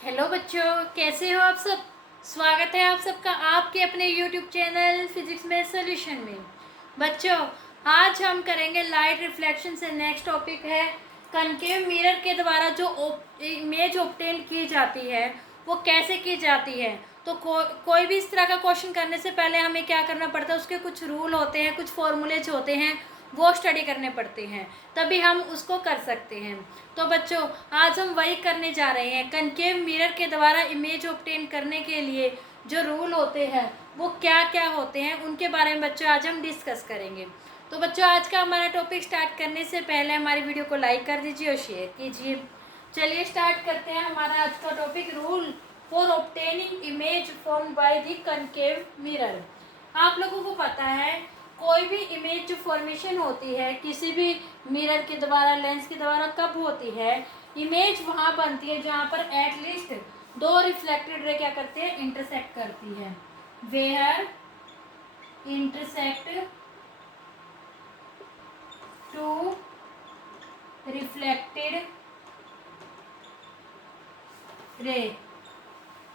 Hello बच्चों, कैसे हो आप सब। स्वागत है आप सबका आपके अपने यूट्यूब चैनल फिजिक्स में सॉल्यूशन में। बच्चों, आज हम करेंगे लाइट रिफ्लेक्शन से। नेक्स्ट टॉपिक है कनकेव मिरर के द्वारा जो इमेज ऑब्टेन की जाती है वो कैसे की जाती है। तो कोई भी इस तरह का क्वेश्चन करने से पहले हमें क्या करना पड़ता है, उसके कुछ रूल होते हैं, कुछ फॉर्मूलेज होते हैं, वो स्टडी करने पड़ते हैं, तभी हम उसको कर सकते हैं। तो बच्चों, आज हम वही करने जा रहे हैं। कनकेव मिरर के द्वारा इमेज ऑब्टेन करने के लिए जो रूल होते हैं वो क्या क्या होते हैं, उनके बारे में बच्चों आज हम डिस्कस करेंगे। तो बच्चों, आज का हमारा टॉपिक स्टार्ट करने से पहले हमारी वीडियो को लाइक कर दीजिए और शेयर कीजिए। चलिए स्टार्ट करते हैं हमारा आज का topic, rule for obtaining image form by the concave mirror. आप लोगों को पता है कोई भी इमेज जो फॉर्मेशन होती है किसी भी मिरर के द्वारा, लेंस के द्वारा, कब होती है। इमेज वहाँ बनती है जहाँ पर एटलीस्ट दो रिफ्लेक्टेड रे क्या करते हैं, इंटरसेक्ट करती है। Where intersect to reflected ray,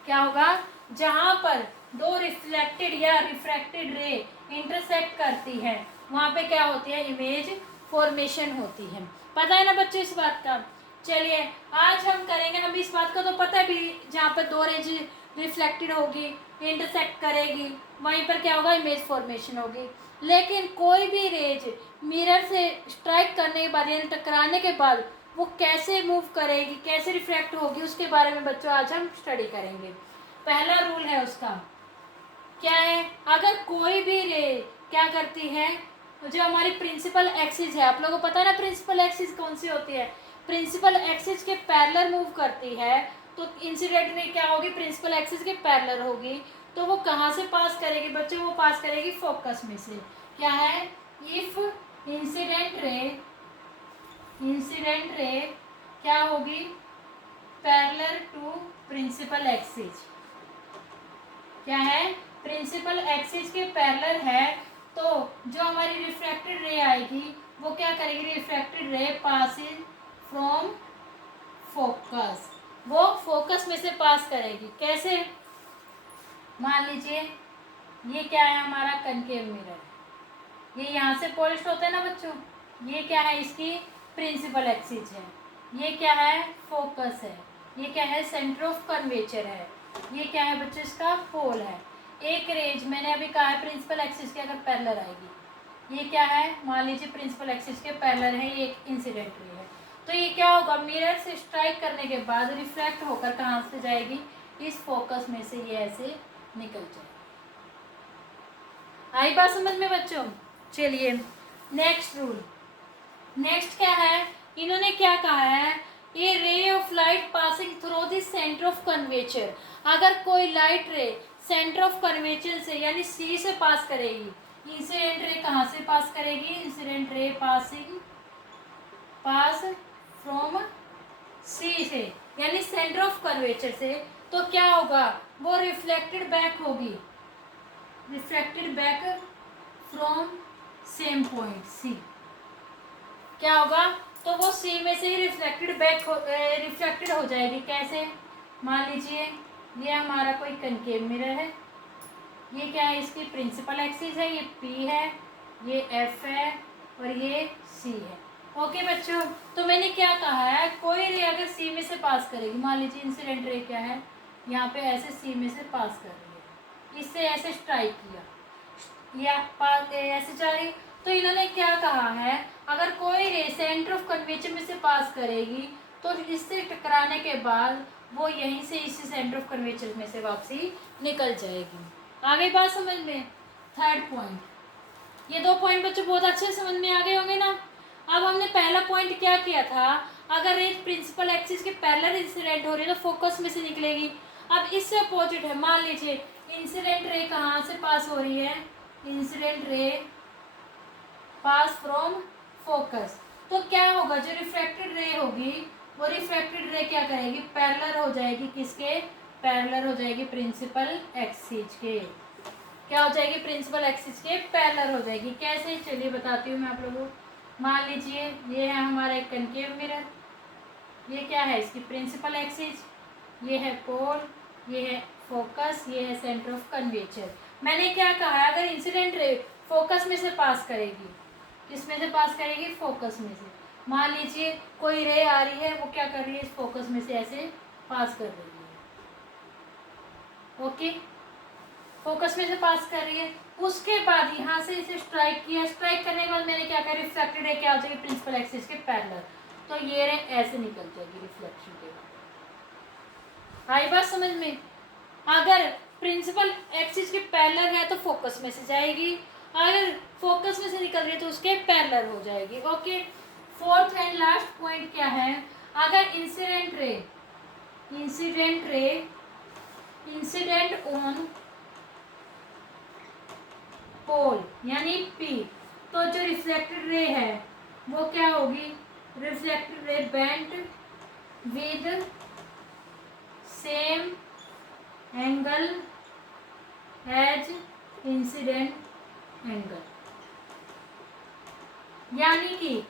क्या होगा, जहां पर दो रिफ्लेक्टेड या रिफ्रैक्टेड रे इंटरसेक्ट करती है वहां पे क्या होती है, इमेज फॉर्मेशन होती है। पता है ना बच्चों इस बात का। चलिए आज हम करेंगे, हम इस बात का तो पता है भी, जहाँ पर दो रेज रिफ्लेक्टेड होगी, इंटरसेक्ट करेगी, वहीं पर क्या होगा, इमेज फॉर्मेशन होगी। लेकिन कोई भी रेज मिरर से स्ट्राइक करने के बाद यानी टकराने के बाद वो कैसे मूव करेगी, कैसे रिफ्लेक्ट होगी, उसके बारे में बच्चों आज हम स्टडी करेंगे। पहला रूल है उसका क्या है, अगर कोई भी रे क्या करती है, जो हमारी प्रिंसिपल एक्सिस है, आप लोगों को पता है ना प्रिंसिपल एक्सिस कौन सी होती है, प्रिंसिपल एक्सिस के पैरेलल मूव करती है, तो इंसिडेंट रे क्या होगी, प्रिंसिपल एक्सिस के पैरेलल होगी। तो वो कहाँ से पास करेगी बच्चों, वो पास करेगी फोकस में से। क्या है, इफ इंसिडेंट रे क्या होगी, पैरेलल टू प्रिंसिपल एक्सिस। क्या है, प्रिंसिपल एक्सिस के पैरेलल है, तो जो हमारी रिफ्रैक्टेड रे आएगी वो क्या करेगी, रिफ्रैक्टेड रे पासिंग फ्रॉम फोकस, वो फोकस में से पास करेगी। कैसे, मान लीजिए ये क्या है, हमारा कनकेव मिरर, ये यहाँ से पॉलिश्ड होता है ना बच्चों, ये क्या है, इसकी प्रिंसिपल एक्सिस है, ये क्या है, फोकस है, ये क्या है, सेंटर ऑफ कर्वेचर है, ये क्या है बच्चों, इसका पोल है। एक रेज मैंने अभी कहा है प्रिंसिपल एक्सिस के अगर पैरेलल आएगी, ये क्या है, मान लीजिए प्रिंसिपल एक्सिस के पैरेलल है, ये एक इंसिडेंट रे है, तो ये क्या होगा, मिरर से स्ट्राइक करने के बाद रिफ्लेक्ट होकर कहाँ से जाएगी, इस फोकस में से ये ऐसे निकल जाएगी। आई बात समझ में बच्चों। चलिए नेक्स्ट रूल, नेक्स्ट क्या है, इन्होंने क्या कहा है, ये ray of light passing through the centre of curvature. अगर कोई लाइट रे सेंटर ऑफ कर्वेचर से यानी सी से पास करेगी, इंसिडेंट रे कहाँ से पास करेगी, इंसिडेंट रे पास फ्रॉम सी से यानी सेंटर ऑफ कर्वेचर से, तो क्या होगा, वो रिफ्लेक्टेड बैक होगी, reflected back from same point C. क्या होगा, तो वो सी में से ही रिफ्लेक्टेड हो जाएगी। कैसे, मान लीजिए ये हमारा कोई कनकेव मिरर है, ये क्या है, इसकी प्रिंसिपल एक्सिस है, ये पी है, ये एफ है और ये सी है। ओके बच्चों, तो मैंने क्या कहा है, कोई रे अगर सी में से पास करेगी, मान लीजिए इंसिडेंट रे क्या है, यहाँ पे ऐसे सी में से पास कर रही है, इससे ऐसे स्ट्राइक किया या पास ऐसे जा रही, तो इन्होंने क्या कहा है, अगर कोई रे सेंटर ऑफ कर्वेचर में से पास करेगी तो इससे टकराने के बाद वो यहीं से इसी सेंटर ऑफ कर्वेचर में से वापसी निकल जाएगी। आगे बात समझ में। थर्ड पॉइंट, ये दो पॉइंट बच्चों बहुत अच्छे समझ में आ गए होंगे ना। अब हमने पहला पॉइंट क्या किया था, अगर रेज प्रिंसिपल एक्सिस के पैरेलल इंसिडेंट हो रही है तो फोकस में से निकलेगी। अब इससे अपोजिट है, मान लीजिए इंसिडेंट रे कहाँ से पास हो रही है, incident ray pass from focus, तो क्या होगा, जो रिफ्रैक्टेड रे होगी वो रिफ्रैक्टेड रे क्या करेगी, पैरेलल हो जाएगी, किसके पैरेलल हो जाएगी, प्रिंसिपल एक्सिस के। क्या हो जाएगी, प्रिंसिपल एक्सिस के पैरेलल हो जाएगी। कैसे, चलिए बताती हूँ मैं आप लोगों को। मान लीजिए ये है हमारा एक कनकेव मिरर, ये क्या है, इसकी प्रिंसिपल एक्सिस, ये है पोल, ये है फोकस, ये है सेंटर ऑफ कर्वेचर। मैंने क्या कहा है, अगर इंसिडेंट रे फोकस में से पास करेगी, किस में से पास करेगी, फोकस में से। मान लीजिए कोई रे आ रही है, वो क्या कर रही है, इस फोकस में से ऐसे पास कर रही है, ओके, फोकस में से पास कर रही है। उसके बाद यहाँ से इसे स्ट्राइक किया, स्ट्राइक करने के बाद मैंने क्या कहा, रिफ्लेक्टेड रे क्या हो जाएगी, प्रिंसिपल एक्सिस के पैरेलल, तो ये रे ऐसे निकल जाएगी रिफ्लेक्शन के बाद। आई बात समझ में? अगर प्रिंसिपल एक्सिस के पैरेलल है तो फोकस में से जाएगी, अगर फोकस में से निकल रही है तो उसके पैरेलल हो जाएगी, okay. Fourth and last point क्या है, अगर इंसिडेंट ऑन पोल यानी P, तो जो रिफ्लेक्टेड रे है वो क्या होगी, reflected ray bent with same angle as incident angle, यानी कि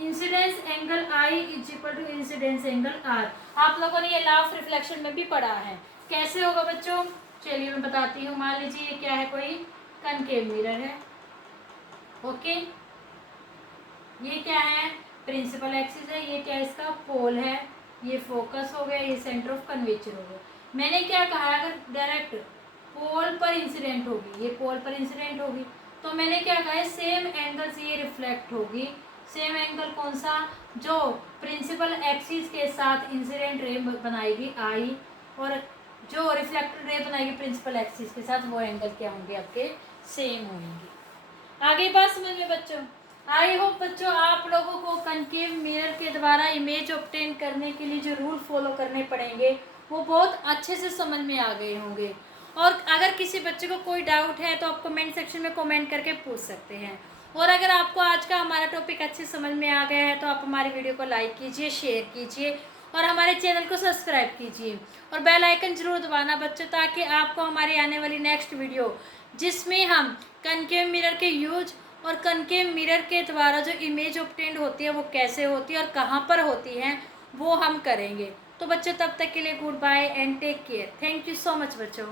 incidence angle I is equal to incidence angle R। आप लोगों ने ये लॉ ऑफ रिफ्लेक्शन में भी पढ़ा है। कैसे होगा बच्चों, चलिए मैं बताती हूँ। मान लीजिए ये क्या है, कोई कनकेव मिरर है, ओके, ये क्या है, प्रिंसिपल एक्सिस है, ये क्या इसका पोल है, ये फोकस हो गया, ये सेंटर ऑफ कर्वेचर हो गया। मैंने क्या कहा, अगर डायरेक्ट पोल पर इंसिडेंट होगी, ये पोल पर इंसिडेंट होगी, तो मैंने क्या कहा है, सेम एंगल से ये रिफ्लेक्ट होगी। सेम एंगल कौन सा, जो प्रिंसिपल एक्सिस के साथ इंसिडेंट रे बनाएगी I, और जो रिफ्लेक्टेड रे बनाएगी प्रिंसिपल एक्सिस के साथ, वो एंगल क्या होंगे, आपके सेम होंगे। आगे बात समझ में बच्चों? आई होप बच्चों आप लोगों को कनकेव मिरर के द्वारा इमेज ऑब्टेन करने के लिए जो रूल फॉलो करने पड़ेंगे वो बहुत अच्छे से समझ में आ गए होंगे। और अगर किसी बच्चे को कोई डाउट है तो आप कमेंट सेक्शन में कमेंट करके पूछ सकते हैं। और अगर आपको आज का हमारा टॉपिक अच्छे समझ में आ गया है तो आप हमारी वीडियो को लाइक कीजिए, शेयर कीजिए और हमारे चैनल को सब्सक्राइब कीजिए और बेल आइकन जरूर दबाना बच्चों, ताकि आपको हमारी आने वाली नेक्स्ट वीडियो जिसमें हम कनकेव मिरर के यूज और कनकेव मिरर के द्वारा जो इमेज ऑब्टेन्ड होती है वो कैसे होती है और कहाँ पर होती है वो हम करेंगे। तो बच्चों तब तक के लिए good bye and take care. Thank you so much बच्चों।